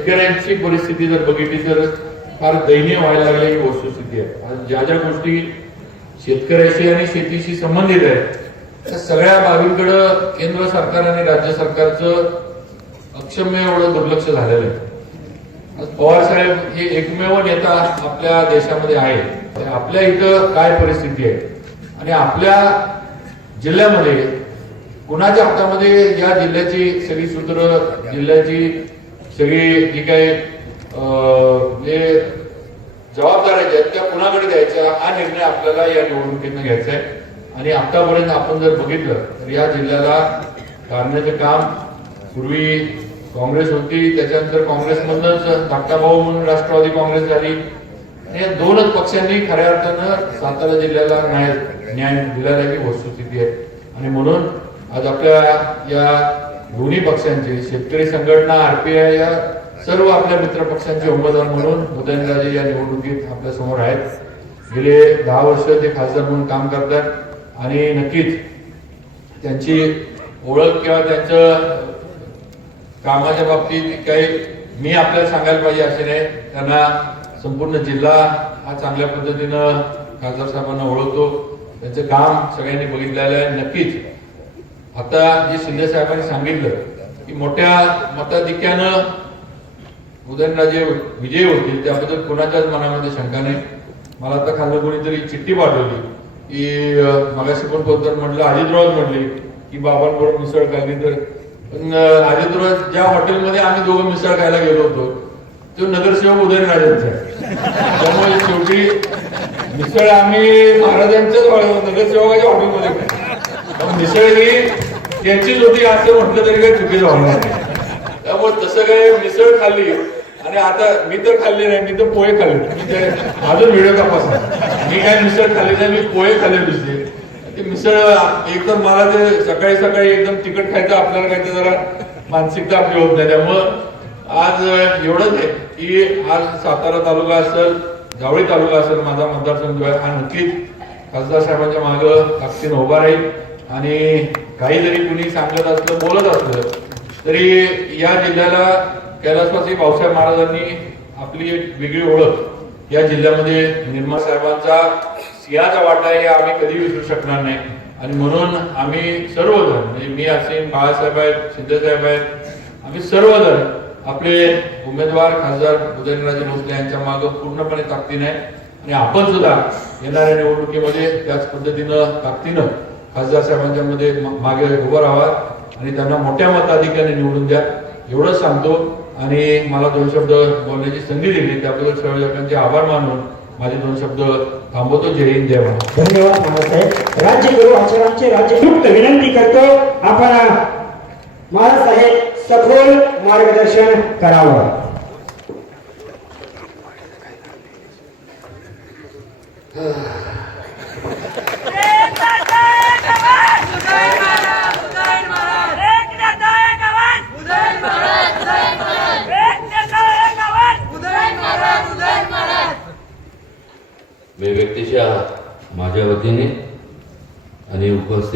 शेतकऱ्यांची परिस्थिती जर बघितली तर फार दयनीय व्हायला लागली ही वस्तुस्थिती आहे. आज ज्या ज्या गोष्टी शेतकऱ्याशी आणि शेतीशी संबंधित आहेत त्या सगळ्या बाबींकडं केंद्र सरकार आणि राज्य सरकारचं अक्षम्य एवढं दुर्लक्ष झालेलं आहे. आज पवार साहेब हे एकमेव नेता आपल्या देशामध्ये आहे तर आपल्या इथं काय परिस्थिती आहे? आणि आपल्या जिल्ह्यामध्ये कुणाच्या हातामध्ये या जिल्ह्याची सगळी सूत्र जिल्ह्याची सगळी जी काही अं, जे जबाबदाऱ्या ज्या आहेत त्या कुणाकडे द्यायच्या हा निर्णय आपल्याला या निवडणुकीतनं घ्यायचा आहे. आणि आतापर्यंत आपण जर बघितलं तर या जिल्ह्याला काढण्याचं काम पूर्वी काँग्रेस होती त्याच्यानंतर काँग्रेसमधनच धाकटा भाऊ म्हणून राष्ट्रवादी काँग्रेस झाली. आणि या दोनच पक्षांनी खऱ्या अर्थानं सातारा जिल्ह्याला न्याय न्याय दिला ही वस्तुस्थिती आहे. आणि म्हणून आज आपल्या या दोन्ही पक्षांचे शेतकरी संघटना आरपीआय या सर्व आपल्या मित्र पक्षांचे उमेदवार म्हणून उदयनराजे या निवडणुकीत आपल्यासमोर आहेत. गेले दहा वर्ष ते खासदार म्हणून काम करतात आणि नक्कीच त्यांची ओळख किंवा त्यांचं कामाच्या बाबतीत काही मी आपल्याला सांगायला पाहिजे असे नाही. त्यांना संपूर्ण जिल्हा हा चांगल्या पद्धतीनं खासदार साहेबांना ओळखतो. त्यांचं काम सगळ्यांनी बघितलेलं आहे. नक्कीच आता जे शिंदे साहेबांनी सांगितलं की मोठ्या मताधिक्यानं उदयनराजे विजयी होतील त्याबद्दल कोणाच्याच मनामध्ये शंका नाही. मला आता खाल्लं कोणीतरी चिठ्ठी पाठवली की मगाशी पण पोहोचताना म्हटलं अजितराव म्हटले की बाबांबरोबर मिसळ खाल्ली तर. पण अं, ज्या हॉटेलमध्ये आम्ही दोघं मिसळ खायला गेलो होतो तो नगरसेवक उदयनराजेंचा त्यामुळे शेवटी मिसळ आम्ही महाराजांच्याच हॉ- नगरसेवकाच्या हॉटेलमध्ये मिसळ ही त्यांचीच होती असं म्हटलं तरी काही चुकीचं होणार नाही. त्यामुळे तसं काय मिसळ खाल्ली. आणि आता मी तर खाल्ली नाही मी तर पोहे खाल्ले. मी ते अजून व्हिडिओ तपासला मी काय मिसळ खाल्ली नाही मी पोहे खाल्ले दुसरे ते मिसळ एकदम मला ते सकाळी सकाळी एकदम तिखट खायचं आपल्याला काहीतरी जरा मानसिकता आपली होत नाही. त्यामुळं आज एवढंच आहे की आज सातारा तालुका असेल जावळी तालुका असेल माझा मतदारसंघ आहे. हा नक्कीच खासदार साहेबांच्या मागं ताकदीनं उभा राहील. आणि काही जरी कुणी सांगत असलं बोलत असलं तरी या जिल्ह्याला कैलासवासी भाऊसाहेब महाराजांनी आपली एक वेगळी ओळख या जिल्ह्यामध्ये निर्मा साहेबांचा सिंहाचा वाटा आहे हे आम्ही कधी विसरू शकणार नाही. आणि म्हणून आम्ही सर्वजण म्हणजे मी असेल बाळासाहेब आहेत सिद्धसाहेब आहेत आम्ही सर्वजण आपले उमेदवार खासदार उदयनराजे भोसले यांच्या मागं पूर्णपणे ताकदीने आहे. आणि आपण सुद्धा येणाऱ्या निवडणुकीमध्ये त्याच पद्धतीनं ताकदीनं खासदार साहेबांच्या मध्ये मागे उभं राहा आणि त्यांना मोठ्या मताधिक्याने निवडून द्या. एवढंच सांगतो. आणि मला दोन शब्द बोलण्याची संधी दिली. त्याबद्दल सर्वजणांचे आभार मानून माझे दोन शब्द थांबवतो. जय हिंद जय महाराज धन्यवाद महाराजसाहेब राज्यगुरु राज्ययुक्त विनंती करतो आपण महाराजसाहेब सखोल मार्गदर्शन करावं. मी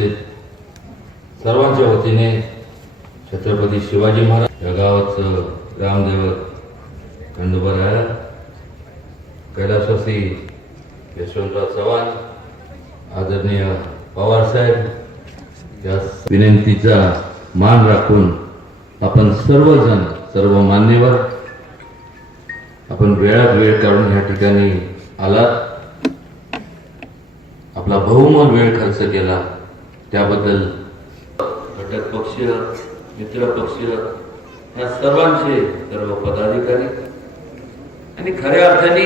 उपस्थित सर्वांच्या वतीने छत्रपती शिवाजी महाराज या गावाचं ग्रामदैवत खंडोबाराया कैलासवासी यशवंतराव चव्हाण आदरणीय पवारसाहेब या विनंतीचा मान राखून आपण सर्वजण सर्व मान्यवर आपण वेळात वेळ काढून ह्या ठिकाणी आलात. आपला बहुमोल वेळ खर्च केला. त्याबद्दल घटक पक्ष मित्र पक्ष या सर्वांचे सर्व पदाधिकारी आणि खऱ्या अर्थाने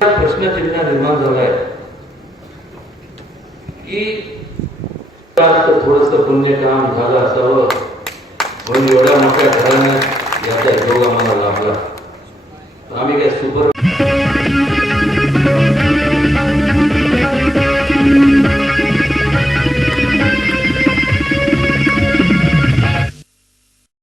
प्रश्नचिन्ह निर्माण झालाय की थोडस पुण्य काम झालं असावं म्हणून एवढ्या मोठ्या घराने याचा योग आम्हाला लाभला. आम्ही काय सुपर